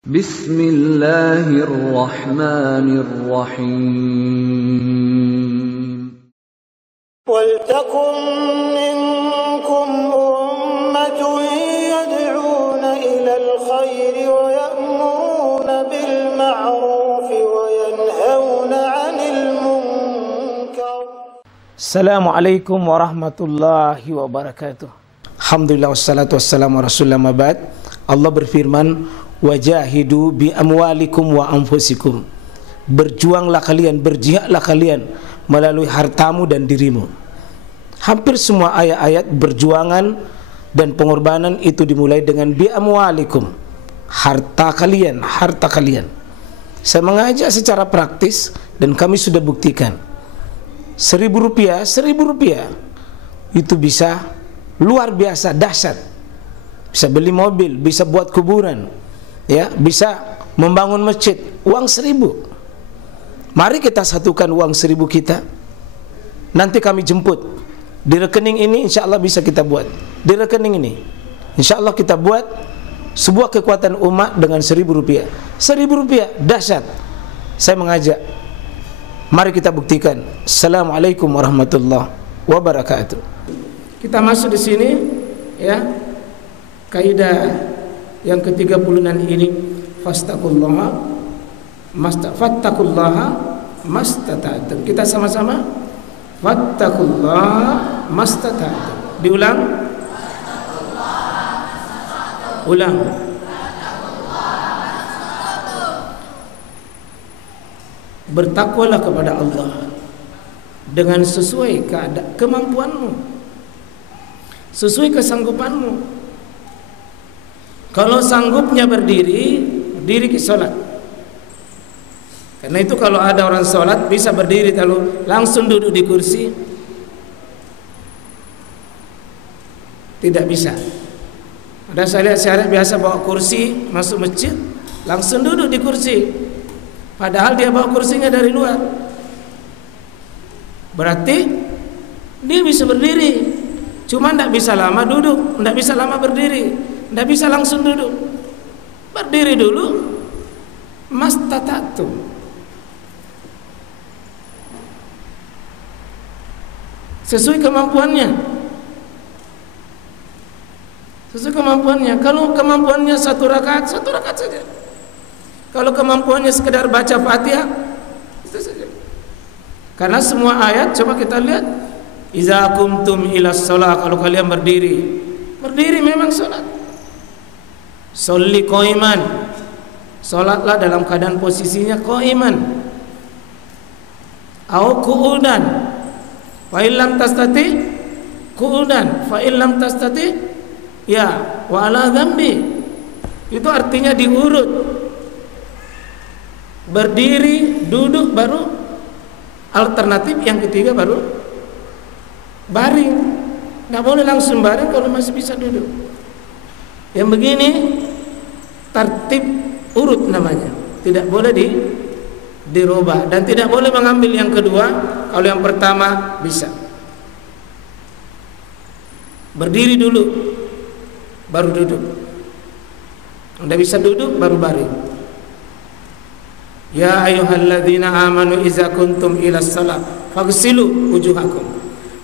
Bismillahirrahmanirrahim. Waltakum minkum ummatun yad'una ilal khairi wa ya'muruna bil ma'rufi wa yanhauna 'anil munkar. Assalamualaikum warahmatullahi wabarakatuh. Alhamdulillah wassalatu wassalamu ala rasulillah ma ba'd. Allah berfirman, wajahidu bi amwalikum wa anfusikum. Berjuanglah kalian, berjihadlah kalian melalui hartamu dan dirimu. Hampir semua ayat-ayat berjuangan dan pengorbanan itu dimulai dengan bi amwalikum, harta kalian, harta kalian. Saya mengajak secara praktis dan kami sudah buktikan. Rp1.000 itu bisa luar biasa dahsyat. Bisa beli mobil, bisa buat kuburan, ya, bisa membangun masjid. Uang 1.000. Mari kita satukan uang 1.000 kita. Nanti kami jemput di rekening ini, insya Allah bisa kita buat. Di rekening ini, insya Allah kita buat sebuah kekuatan umat dengan Rp1.000. Rp1.000 dahsyat. Saya mengajak, mari kita buktikan. Assalamualaikum warahmatullahi wabarakatuh. Kita masuk di sini, ya. Kaidah yang ke-36 ini, fattaqullaha mastata'tum. Kita sama-sama fattaqullaha mastata'tum. Diulang. Ulang. Bertakwalah kepada Allah dengan sesuai kemampuanmu, sesuai kesanggupanmu. Kalau sanggupnya berdiri, berdiri ke sholat. Karena itu kalau ada orang sholat bisa berdiri, kalau langsung duduk di kursi tidak bisa. Ada saya lihat syariat biasa bawa kursi masuk masjid, langsung duduk di kursi, padahal dia bawa kursinya dari luar. Berarti dia bisa berdiri, cuma tidak bisa lama duduk, tidak bisa lama berdiri, tidak bisa langsung duduk. Berdiri dulu, mastata'tum. Sesuai kemampuannya. Sesuai kemampuannya. Kalau kemampuannya satu rakaat saja. Kalau kemampuannya sekedar baca Fatihah, itu saja. Karena semua ayat, coba kita lihat, iza kumtum ilas shalah, kalau kalian berdiri memang salat. Sholli qaiman, salatlah dalam keadaan posisinya qaiman. Au qu'udan, fa illam tastati qu'udan, fa illam tastati ya wa ala dzambi. Itu artinya diurut. Berdiri, duduk, baru alternatif yang ketiga baru baring. Tidak boleh langsung baring kalau masih bisa duduk. Yang begini tertib urut namanya, tidak boleh dirubah, dan tidak boleh mengambil yang kedua kalau yang pertama bisa. Berdiri dulu baru duduk. Tidak bisa duduk baru baring. Ya ayyuhalladzina amanu iza kuntum ilas shalah faghsilu wujuhakum.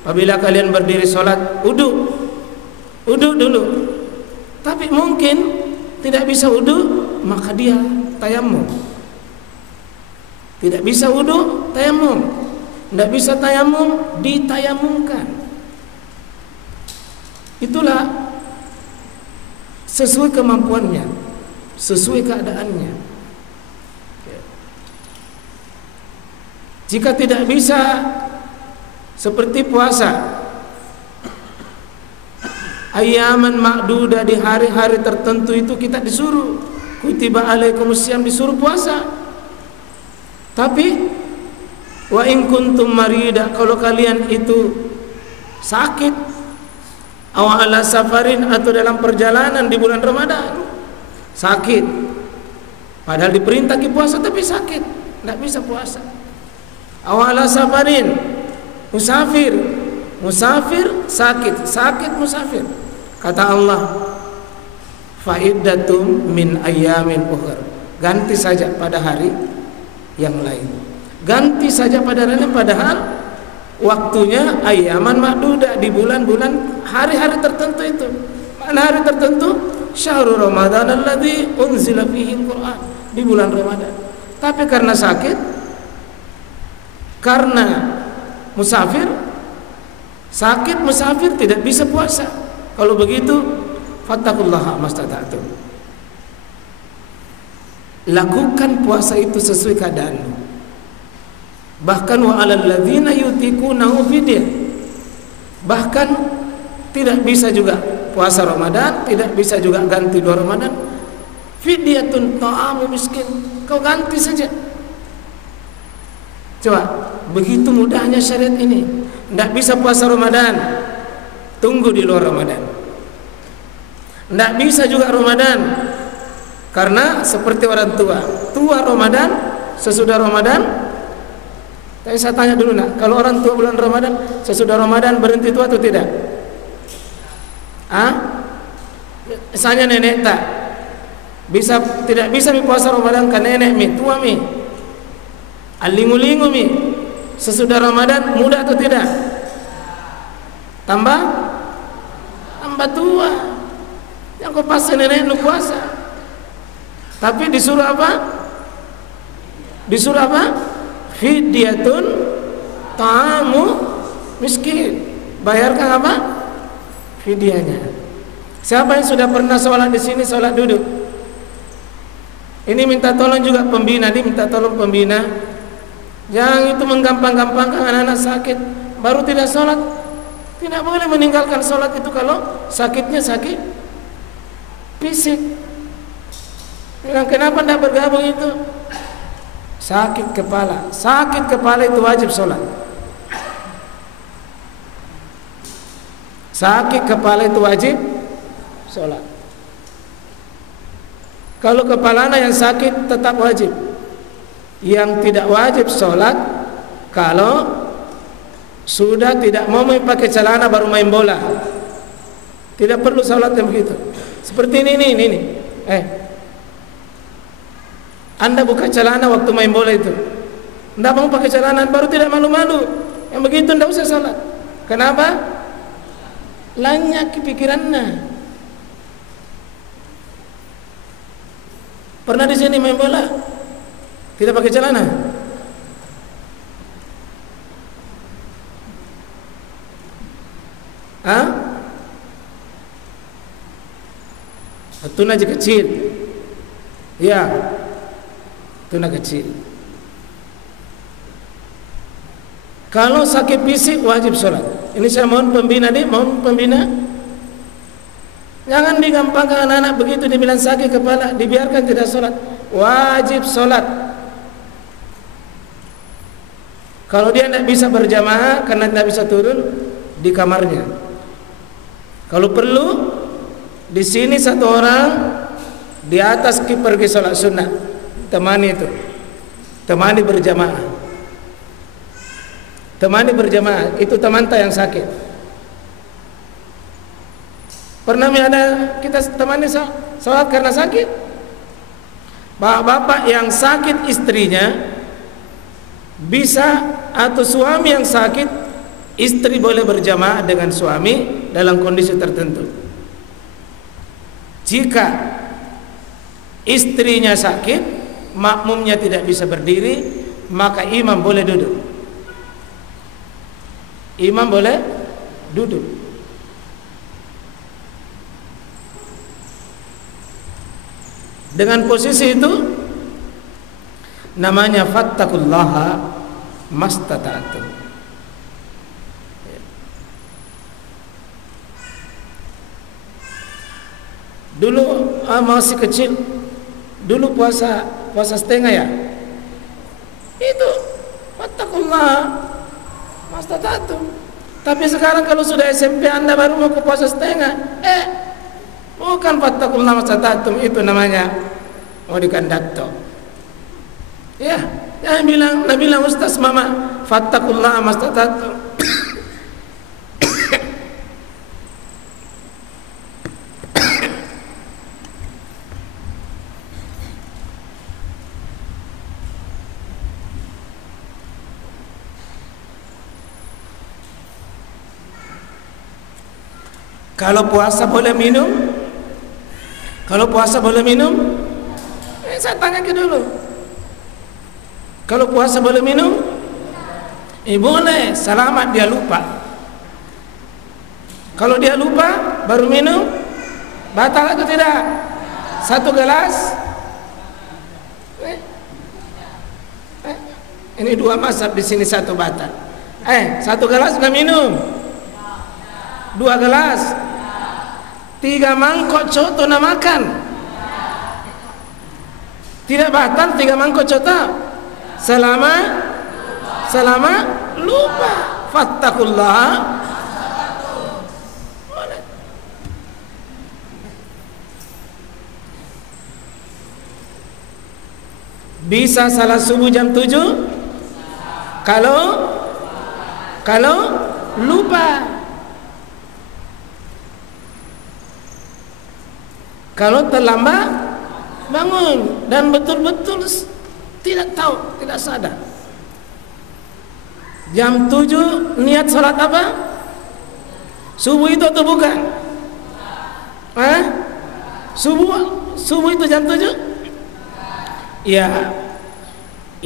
Apabila kalian berdiri salat, uduk dulu. Tapi mungkin tidak bisa wudu, maka dia tayamum. Tidak bisa wudu, tayamum. Tidak bisa tayamum, ditayamumkan. Itulah sesuai kemampuannya, sesuai keadaannya. Jika tidak bisa seperti puasa, ayaman ma'dudah, di hari-hari tertentu itu kita disuruh, kutiba alaikumusiyam, disuruh puasa. Tapi wa in kuntum marida, kalau kalian itu sakit, aw ala safarin, atau dalam perjalanan di bulan Ramadan sakit, padahal diperintah puasa tapi sakit, tidak bisa puasa. Aw ala safarin, musafir sakit musafir. Kata Allah, fa'iddatum min ayyamin ukhra, ganti saja pada hari yang lain. Ganti saja pada hari lain, padahal waktunya ayaman ma'dudah, di bulan-bulan hari-hari tertentu itu. Mana hari tertentu? Syahrul Ramadan alladzi unzila fihi al-Qur'an, di bulan Ramadan. Tapi karena sakit, karena musafir, sakit musafir tidak bisa puasa. Kalau begitu, fattaqullaha mastata'tum. Lakukan puasa itu sesuai keadaanmu. Bahkan wa 'alal ladzina yutiqunahu fidyah. Bahkan tidak bisa juga puasa Ramadan, tidak bisa juga ganti luar Ramadan. Fidyatun ta'amu miskin. Kau ganti saja. Coba, begitu mudahnya syariat ini. Tidak bisa puasa Ramadan, tunggu di luar Ramadan. Tidak bisa juga Ramadan, karena seperti orang tua Ramadan, sesudah Ramadan. Tapi saya tanya dulu nak, kalau orang tua bulan Ramadan, sesudah Ramadan berhenti tua atau tidak? Misalnya nenek tak bisa, tidak bisa puasa Ramadan kan nenek mi tua mi, alingu-lingu mi. Sesudah Ramadan muda atau tidak? Tambah tua. Yang kau pas nenek lu puasa. Tapi disuruh apa? Disuruh apa? Fidyatun ta'amu miskin. Bayarkan apa? Fidyahnya. Siapa yang sudah pernah sholat di sini, sholat duduk? Ini minta tolong juga pembina, minta tolong pembina. Jangan itu menggampang-gampangkan anak-anak sakit baru tidak sholat. Tidak boleh meninggalkan sholat itu kalau sakitnya sakit fisik. Bilang kenapa tidak bergabung itu? Sakit kepala. Sakit kepala itu wajib sholat. Sakit kepala itu wajib sholat. Kalau kepala yang sakit tetap wajib. Yang tidak wajib sholat kalau sudah tidak mau pakai celana baru main bola. Tidak perlu sholat yang begitu. Seperti ini. Anda buka celana waktu main bola itu, tidak mau pakai celana baru tidak malu-malu. Yang begitu tidak usah sholat. Kenapa? Lanyak pikirannya. Pernah di sini main bola tidak pakai celana? Tuna aja kecil. Ya, tuna kecil. Kalau sakit fisik wajib sholat. Ini saya mohon pembina jangan digampangkan anak-anak begitu dibilang sakit kepala dibiarkan tidak sholat. Wajib sholat. Kalau dia tidak bisa berjamaah karena tidak bisa turun di kamarnya. Kalau perlu di sini satu orang di atas pergi sholat sunnah, temani itu, temani berjamaah, itu teman yang sakit. Pernah ada kita temani sholat karena sakit. Bapak yang sakit istrinya bisa, atau suami yang sakit istri boleh berjamaah dengan suami dalam kondisi tertentu. Jika istrinya sakit, makmumnya tidak bisa berdiri, maka imam boleh duduk. Imam boleh duduk. Dengan posisi itu namanya fattaqullaha mastata'tum. Dulu masih kecil, dulu puasa setengah ya. Itu fattaqullaha mastata'tum. Tapi sekarang kalau sudah SMP Anda baru mau ke puasa setengah, bukan fattaqullaha mastata'tum, itu namanya mau dikandakto. Ya, jangan bilang Ustaz Mama fattaqullaha mastata'tum. Kalau puasa boleh minum? Kalau puasa boleh minum? Saya tanya ke dulu. Kalau puasa boleh minum? Boleh, selamat dia lupa. Kalau dia lupa baru minum, batal atau tidak? Satu gelas? Ini dua mazhab di sini, satu batal. Satu gelas sudah minum. Dua gelas. Tiga mangkok coto nak makan. Tidak batal tiga mangkok coto. Selama lupa. Fattakullah. Bisa salat subuh jam 7 kalau lupa. Kalau terlambat bangun dan betul-betul tidak tahu, tidak sadar. Jam 7 niat salat apa? Subuh itu atau bukan? Subuh itu jam 7? Ya,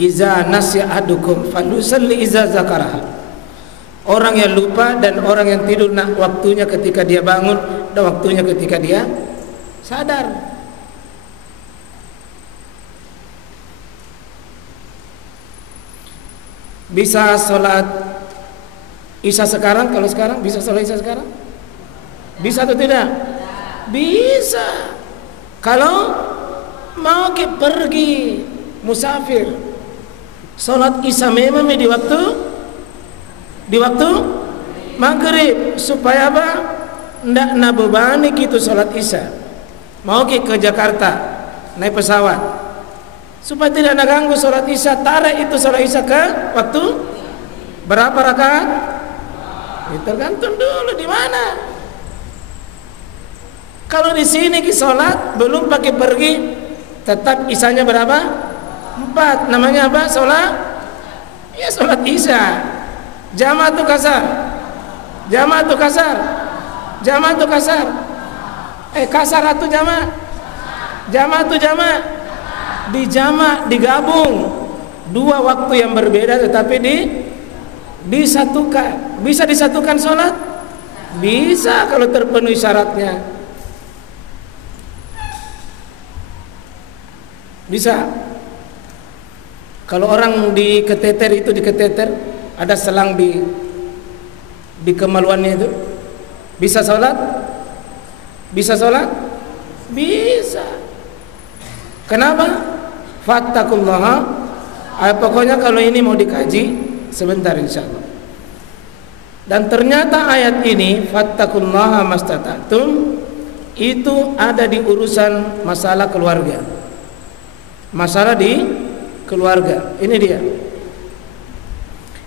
iza nasya ahadukum falyusalli iza zakaraha. Orang yang lupa dan orang yang tidur nak waktunya ketika dia bangun dan waktunya ketika dia sadar. Bisa sholat Isya sekarang? Kalau sekarang bisa sholat Isya sekarang? Bisa atau tidak? Bisa. Kalau mau pergi musafir, sholat Isya memang di waktu maghrib, supaya apa? Ndak nabebani gitu sholat Isya. Mau ke Jakarta naik pesawat, supaya tidak nak ganggu sholat Isya, tarik itu sholat Isya ke waktu berapa rakaat? Tergantung dulu di mana. Kalau di sini ki sholat belum pakai pergi, tetap Isyanya berapa? 4. Namanya apa? Sholat? Ya sholat Isya. Jamaah tu kasar. Jamaah tu kasar. Jamaah tu kasar. Kasar atau jamaah? Jamaah tu jamaah. Di jamaah digabung dua waktu yang berbeda tetapi disatukan. Bisa disatukan sholat? Bisa kalau terpenuhi syaratnya. Bisa. Kalau orang di keteter itu, di keteter ada selang di kemaluannya itu, bisa sholat? Bisa sholat? Bisa. Kenapa? Fattakullaha. Pokoknya kalau ini mau dikaji sebentar insyaallah. Dan ternyata ayat ini fattakullaha mastata'tum itu ada di urusan masalah keluarga. Masalah di keluarga. Ini dia.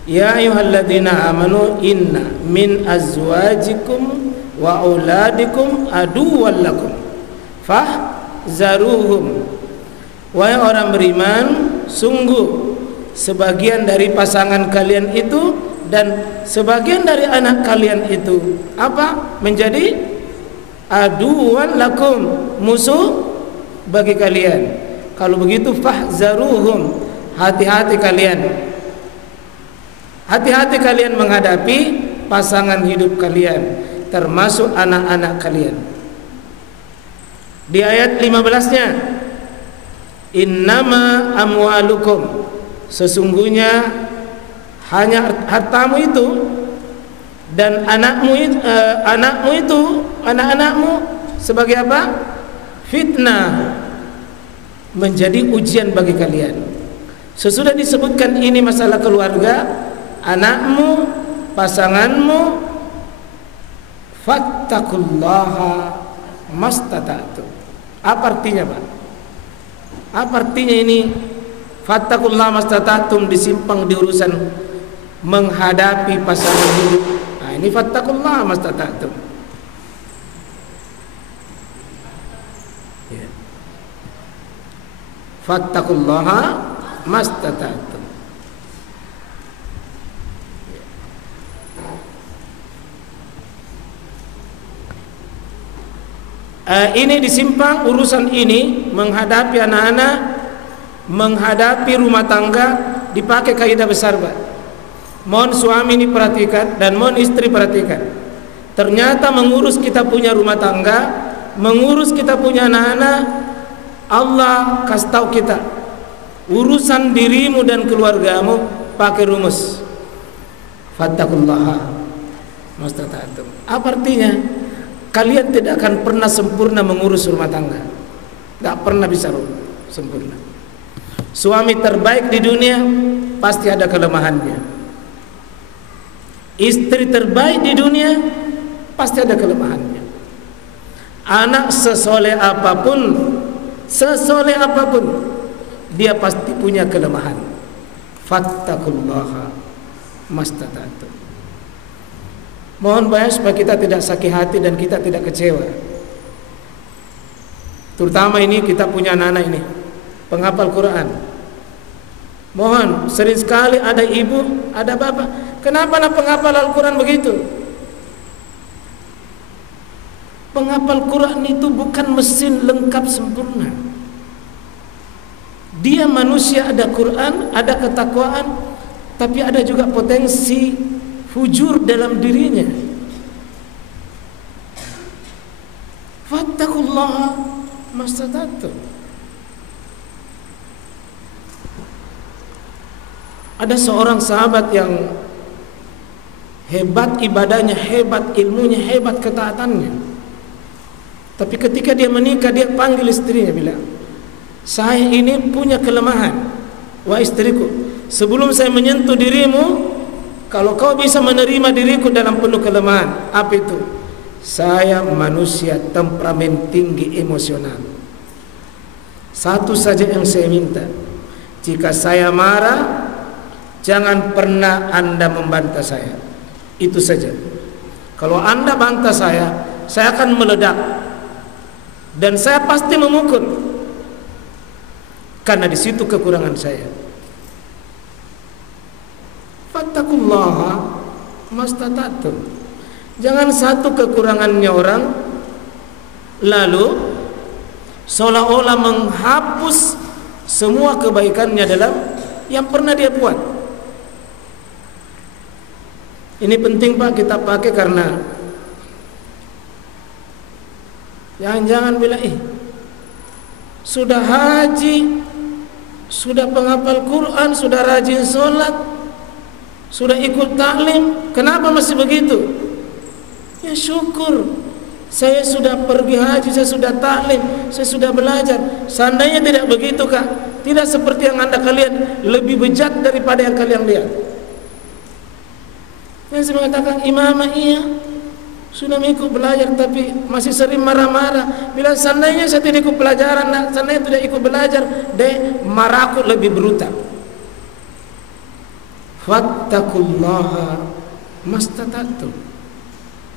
Ya ayyuhalladzina amanu inna min azwajikum wa auladikum aduwwan lakum fahzaruhum. Wahai orang beriman, sungguh sebagian dari pasangan kalian itu dan sebagian dari anak kalian itu apa? Menjadi aduwwan lakum, musuh bagi kalian. Kalau begitu fahzaruhum, hati-hati kalian. Hati-hati kalian menghadapi pasangan hidup kalian, termasuk anak-anak kalian. Di ayat 15-nya, innama amwalukum, sesungguhnya hanya hartamu itu dan anak-anakmu sebagai apa? Fitnah, menjadi ujian bagi kalian. Sesudah disebutkan ini masalah keluarga, anakmu, pasanganmu, fattakullaha mastata'tum. Apa artinya, Pak? Apa artinya ini? Fattakullaha mastata'tum disimpang di urusan menghadapi pasangan hidup. Nah, ini fattakullaha mastata'tum. Ya. Fattakullaha mastata'tum. Ini disimpang urusan ini menghadapi anak-anak, menghadapi rumah tangga dipakai kaidah besar, Pak. Mohon suami ini perhatikan dan mohon istri perhatikan. Ternyata mengurus kita punya rumah tangga, mengurus kita punya anak-anak, Allah kasih tahu kita urusan dirimu dan keluargamu pakai rumus fattaqullaha mastata'tum. Apa artinya? Kalian tidak akan pernah sempurna mengurus rumah tangga, tidak pernah bisa sempurna. Suami terbaik di dunia pasti ada kelemahannya. Istri terbaik di dunia pasti ada kelemahannya. Anak sesoleh apapun, dia pasti punya kelemahan. Fattaqullaha mastata'tum. Mohon banyak supaya kita tidak sakit hati dan kita tidak kecewa. Terutama ini kita punya anak-anak ini penghafal Quran. Mohon, sering sekali ada ibu, ada bapak, kenapa anak penghafal Al-Quran begitu? Penghafal Quran itu bukan mesin lengkap sempurna. Dia manusia, ada Quran, ada ketakwaan, tapi ada juga potensi fujur dalam dirinya. Fattaqullaha mastata'tum. Ada seorang sahabat yang hebat ibadahnya, hebat ilmunya, hebat ketaatannya. Tapi ketika dia menikah, dia panggil istrinya, bilang, saya ini punya kelemahan, wahai istriku, sebelum saya menyentuh dirimu, kalau kau bisa menerima diriku dalam penuh kelemahan. Apa itu? Saya manusia temperamen tinggi, emosional. Satu saja yang saya minta, jika saya marah, jangan pernah Anda membantah saya. Itu saja. Kalau Anda bantah saya akan meledak dan saya pasti memukul, karena di situ kekurangan saya. Fattaqullaha mastata'tum. Jangan satu kekurangannya orang lalu seolah-olah menghapus semua kebaikannya dalam yang pernah dia buat. Ini penting, Pak, kita pakai, karena jangan-jangan bilang, sudah haji, sudah penghafal Quran, sudah rajin sholat, sudah ikut taklim, kenapa masih begitu? Ya syukur, saya sudah pergi haji, saya sudah taklim, saya sudah belajar. Seandainya tidak begitu, Kak, tidak seperti yang Anda kalian, lebih bejat daripada yang kalian lihat. Yang saya mengatakan, imamah iya, sudah ikut belajar tapi masih sering marah-marah. Bila seandainya saya tidak ikut pelajaran, seandainya tidak ikut belajar, marahku lebih brutal. Fattaqullaha mastata'tum.